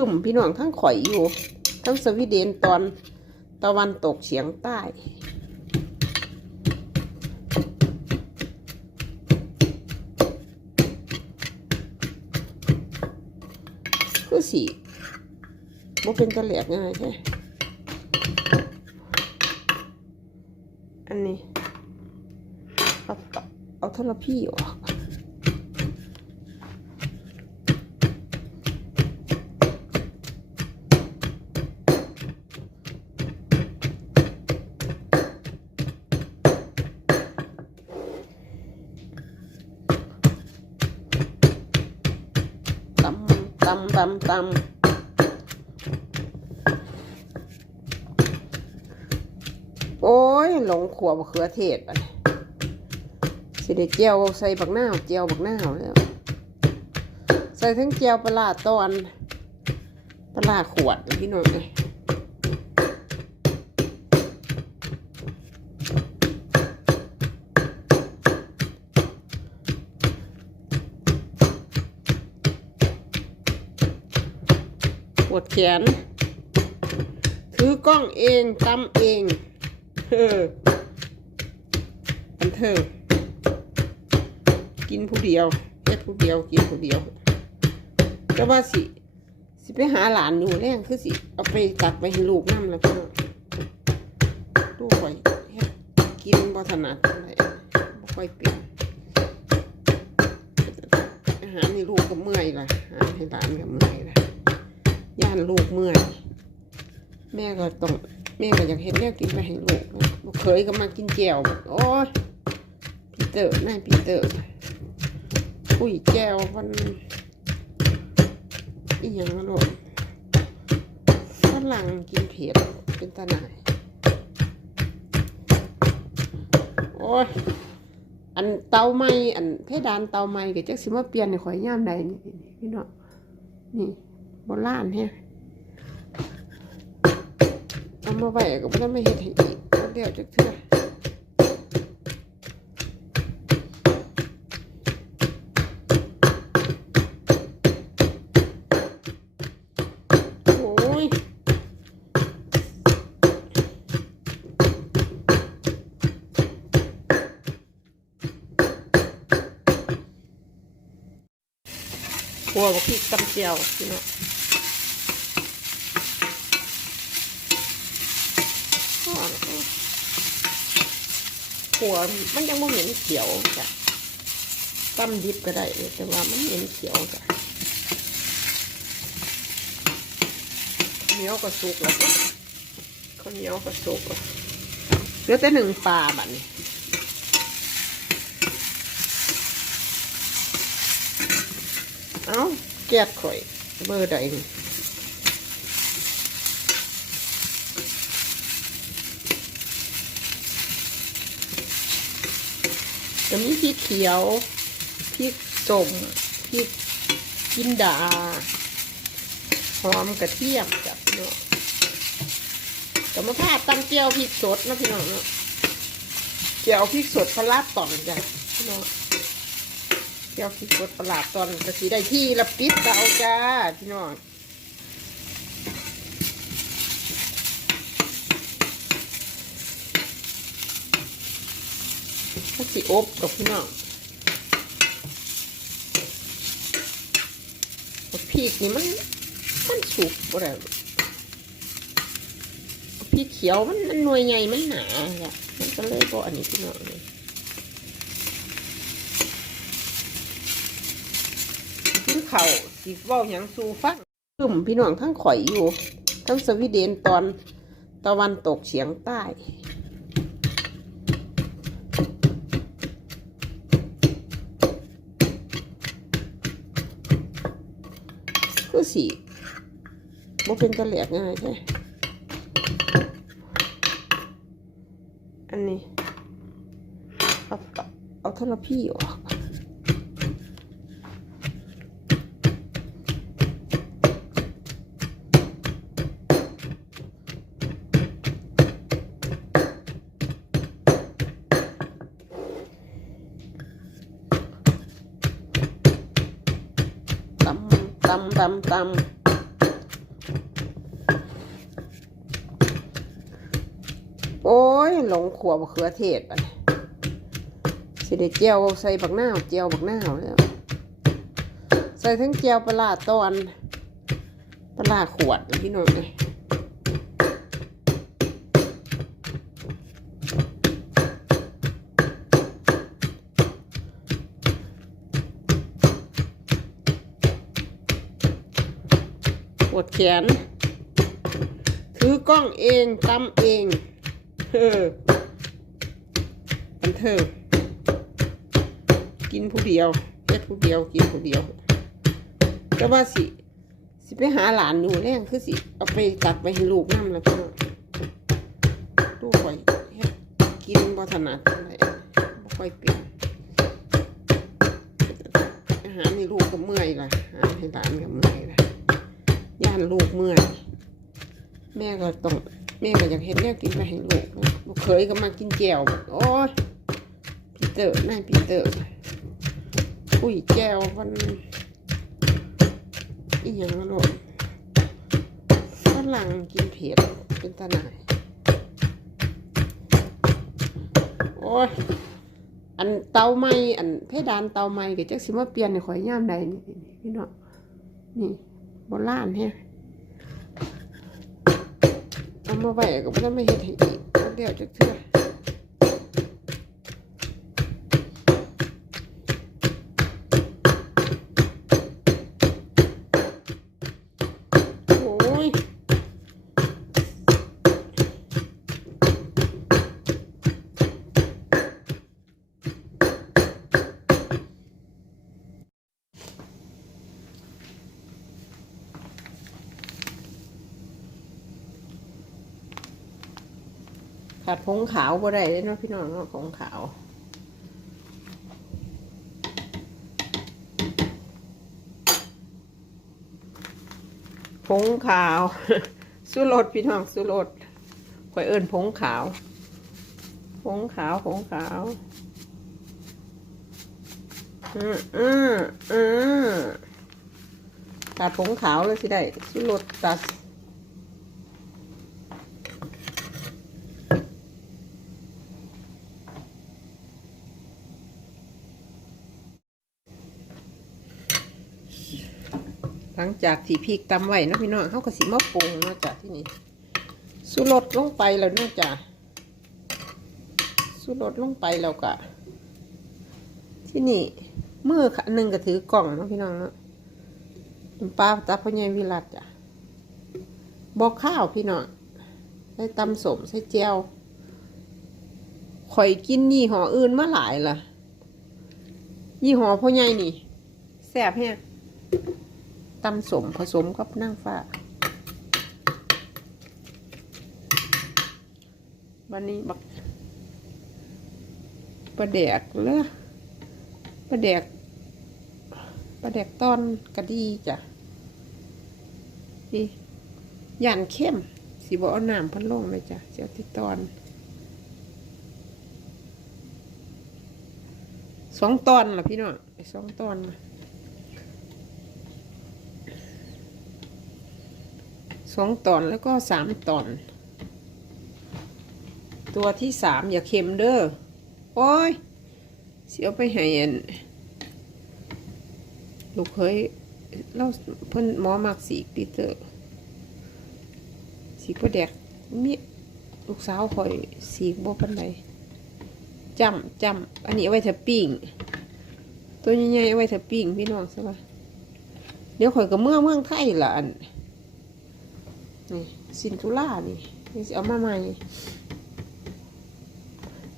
ึมพี่น้องทั้งข่อยอยู่ ทั้งสวีเดนตอนตะวันตกเฉียงใต้คือสีบ่เป็นตะแหลกง่ายใช่อันนี้เอาเอาทรพี่ออก ตำตำโอ้ยหลงขัวบะเขือเทศไปสิเดเจียวใส่บักหน้าเจียวบักหน้าแล้วใส่ทั้งเจียวปลาร้าตอนปลาร้าขวดพี่น้องเลย ปวดแขน ถือกล้องเองตำเองเออบันเทิงกินผู้เดียวเฮ็ดผู้เดียวกินผู้เดียวก็ว่าสิ สิไปหาหลานอยู่แรงคือสิ เอาไปตักไปให้ลูกนั่แล้วก็ลูกไว้เฮ็ดกินบ่ถนัดอะไรบ่ค่อยเป็นอาหารให้ลูกก็เมื่อยล่ะอาหารให้หลานก็เมื่อยล่ะานลูกเมื่อยแม่ก็ต้องแม่ก็อยากเห็นแม่กินไปให้ลูกลูกเคยก็มากินแจ่วโอ้ยพีเตอร์นายพีเตอร์คุยแจ่วมันอีหยังลูกฝรั่งกินเผ็ดเป็นตาหนายโอ้ยอันเตาไม้อันเพดานเตาไม้ก็จักสิมาเปลี่ยนในข่อยย่ามใดนี่พี่น้องนี่โบราณแฮะ เอา มาไว้ก็ไม่ได้ม่เห็ดให้อีกเดี๋ยวจะเทื่อหัวบักพริกตำเจียวพี่น้องัวมันยังไม่เห็นเขียวจ้ะตั้มดิบก็ได้แต่ว่ามันเห็นเขียวจ้ะข้าวเหนียวก็สุกแล้วจ้ะข้าวเหนียวก็สุกแล้วเหลือแต่หนึ่งปลาบัดนี้เอ้าแก๊สข่อยเบอร์ใดนี่ จะมีพริกเขียวพริกส้มพริกกินดาหอมกระเทียมจ้ะพี่น้องแต่มาพาดตั้งเจียวพริกสดนะพี่น้องเนาะเจียวพริกสดปลาร้าตอนจ้ะพี่น้องเจียวพริกสดปลาร้าตอนกะสีได้ที่ละปิดเตาจ้าพี่น้อง สิอบกับพี่น้องพริกนี่มันมันสุกบ่ได้พริกเขียวมันมันหน่วยใหญ่มันหนาอะมันก็เลยบ่อันนี้พี่น้องเลยกินข้าสิเว้าหยังสู่ฟังกลุ่มพี่น้องทั้งข่อยอยู่ ทั้งสวีเดนตอนตะวันตกเฉียงใต้ สีบ่เป็นตะเหลกง่ายใช่อันนี้ เอาเอาเอาโทรพี่ออก ตำตำตำโอ้ยหลงขวบเขือเทศไปสิเดเจียวใส่บักหน้าเจียวบักหน้าแล้วใส่ทั้งเจียวปลาตอนปลาขวดพี่น้องเลย วดแขน ถือกล้องเองตำเองเออบันเทิงกินผู้เดียวเฮ็ดผู้เดียวกินผู้เดียว แต่ว่าสิ สิไปหาหลานอยู่แรงคือสิ เอาไปตัดไปให้ลูกน้ำแล้วพี่น้องลูกข่อยเฮ็ดกินบ่ถนัดอะไรบ่ค่อยเป็นอาหารให้ลูกก็เมื่อยล่ะอาหารให้หลานก็เมื่อยล่ะ ย่านลูกเมื่อยแม่ก็ต้องแม่ก็อยากเห็นแม่กินไปให้ลูกนลูกเคยก็มากินแจวโอ้ยพีเตอร์นายพีเตอร์อุ้ยแจวมันอีหยังลูกฝรั่งกินเผ็ดเป็นตาหนายโอ้ยอันเตาไม้อันเพดานเตาไม้ก็จักสิมาเปลี่ยนในข่อยย่ามใดนี่พี่น้องนี่ โบราณเฮ้ยเอามาไว้ก็ไม่ต้องมาเห็ดให้อีกเดี๋ยวจะเชื่อโอ้ย ขาดผงขาวบ่ได้เนาะพี่น้องเนาะผงขาวผงขาว สุรสพี่น้องสุรสข่อยเอิ้นผงขาวผงขาวผงขาวอืมอืมอืมตัดผงขาวเลยสิได้สุรสตัด หลังจากที่พริกตำไว้นะพี่น้องเขาก็สิมาปรุงนาะจากที่นี่สุรสลงไปแล้วเนาะจ้ะสุรสลงไปแล้วก็ที่นี่มือหนึ่งก็ถือกล่องนะพี่น้องเนาะน้ำปลาตาพญายวิรัตจ้ะบอกข้าวพี่น้องใส่ตำสมใส่เจียวข่อยกินยี่ห้ออื่นมาหลายล่ะยี่ห้อพ่อใหญ่นี่แซ่บแฮะ ตำสมผสมกับนั่งฟ้า วันนี้บักปลาแดกเลยปลาแดกปลาแดกตอนกะดีจ้ะนี่ย่านเข้มสีบเอาน้ำพันลงเลยจ้ะเจ้าที่ตอนสองตอนล่ะพี่น้องไอ้สองตอนน่ะ องตอนแล้วก็สามตอน ตัวที่สามอย่าเค็มเด้อโอ้ย เสียวไปให้อันลูกเคยเราเพิ่นหมอมักสีกปีเตอร์สีกประแดกมีลูกสาวคอยสีกบ่ปันใดจำจำอันนี้เอาไว้เถอปิ้งตัวใหญ่ๆเอาไว้เถอปิ้งพี่น้องใช่ปะเดี๋ยวข่อยก็เมื่อเมืองไทยละอัน นี่สินทุล่านี่นี่สิเอามาใหม่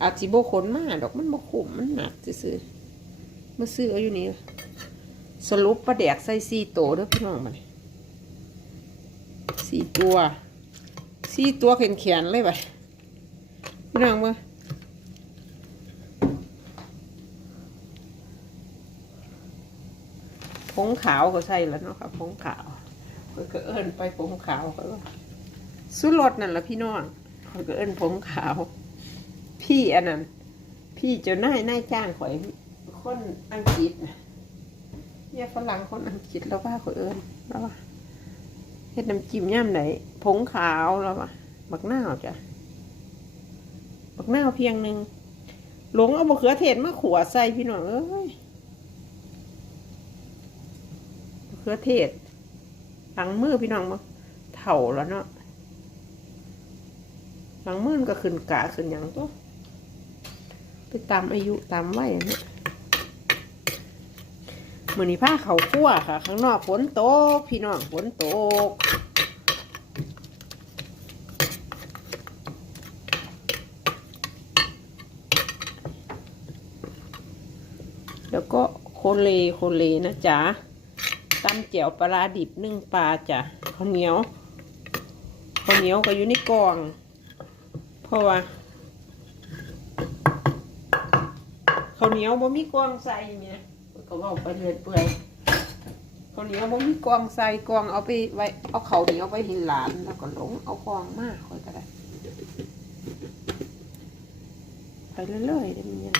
อาจสิโบขนมาดอกมันบขุมมันหนักซื้อๆมาซื้อเอาอยู่นี่สรุปปลาแดกใส่สี่โตวเด้อพี่น้องมันสี่ตัวสี่ตัวแขนๆเลยไปพี่น้องมาผงขาวก็ใส่แล้วเนาะค่ะผงขาว ข้อยก็เอิ้นไปผงขาวเขาสุรสนั่นละพี่น้องข้อยก็เอิ้นผงขาว พี่อันนั้น พี่เจ้านายนายจ้างข่อยคนอังกฤษนะเนี่ยฝรั่งคนอังกฤษแล้วว่าข่อยเอิ้นแล้วว่าเฮ็ดน้ำจิ้มย่ำไหนผงขาวแล้วว่าบักหน้าวจ้ะบักหน้าวเพียงหนึ่งหลงเอาบะเขือเทศมาขัวใส่พี่น้องเอ้ยบะเขือเทศ หลังมือพี่น้องมาเถ่าแล้วเนาะหลังมือก็ขึ้นกะขึ้นหยังตัวไปตามอายุตามวัยอะเนาะมือนี้ผ้าเขาคั่วค่ะ ข้างนอกฝนตกพี่น้องฝนตกแล้วก็โคเลโคเลนะจ๊ะ ตำเจียวปลาร้าดิบนึ่งปลาจ้ะข้าวเหนียวข้าวเหนียวก็อยู่ในกล่อง เพราะว่าข้าวเหนียวบ่มีกล่องใส่เนี่ยก็เว่าไปเรื่อยเปื่อยข้าวเหนียวบ่มีกล่องใส่กล่องเอาไปไว้เอาข้าวเหนียวไปให้หลานแล้วก็หลงเอากล่องมาค่อยก็ได้ไปเรื่อยๆเดี๋ยวมันยัง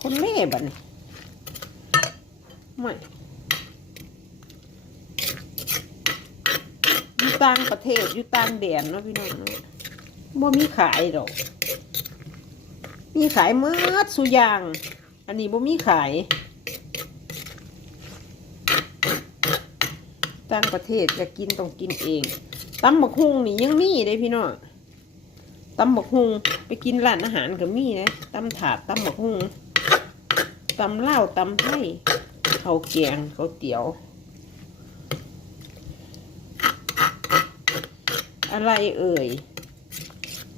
คนเล่บัดนไม่อยู่ ต่างประเทศอยู่ต่างแดนเนาะพี่น้องเนาะบ่มีขายดอก มีขายเมื่อสุอยาง อันนี้บ่มีขาย ต่างประเทศจะกินต้องกินเองตำบักฮุงนี่ยังมีเลยพี่น้องตำบักฮุงไปกินร้านอาหารก็มีนะตำถาดตำบักฮุงตำเหล้าตำไทยข้าวแกงข้าวเตี๋ยว อะไรเอ่ย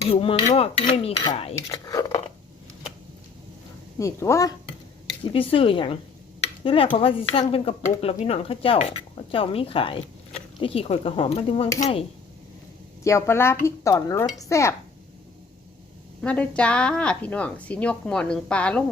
อยู่เมืองนอกที่ไม่มีขาย นี่ตัวสิไปซื้ออย่างนี่แหละเพราะว่าสิสั่งเป็นกระปุก แล้วพี่น้องข้าเจ้าข้าเจ้ามีขายที่ขี่ข่อยกระหอมมาถึงเมืองไทยเจียวปลาพริกต่อนรสแซ่บมาด้อจ้า พี่น้องสิยกหม้อหนึ่งปลาลง